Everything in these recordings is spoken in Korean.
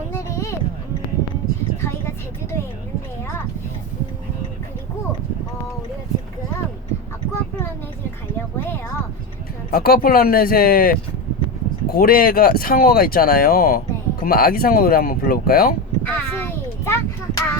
오늘은 음, 저희가 제주도에 있는데요. 음, 그리고 어, 우리가 지금 아쿠아플라넷을 가려고 해요. 그럼 아쿠아플라넷에 고래가 상어가 있잖아요. 네. 그러면 아기 상어 노래 한번 불러볼까요? 아, 시작. 아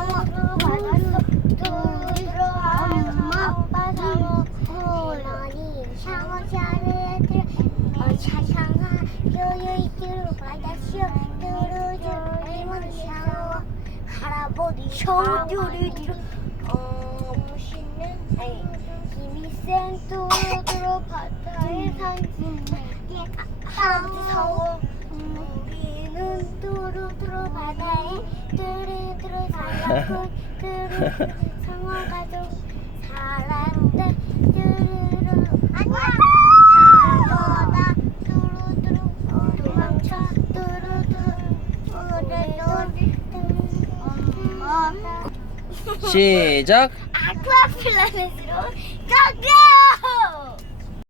바다쇼 뚜루뚜루 상어 할아버지 상어 뚜루뚜루 어 멋있는 아니 힘이 센 뚜루뚜루 바다에 산신 할아버지 상어 우리는 뚜루뚜루 바다에 뚜루뚜루 살라고 뚜루뚜루 상어 가족 사랑돼 뚜루루 안녕 상어다 뚜루뚜루 도망쳐 뚜루뚜루 오래도 엄마 시작. 아쿠아플라넷으로 가자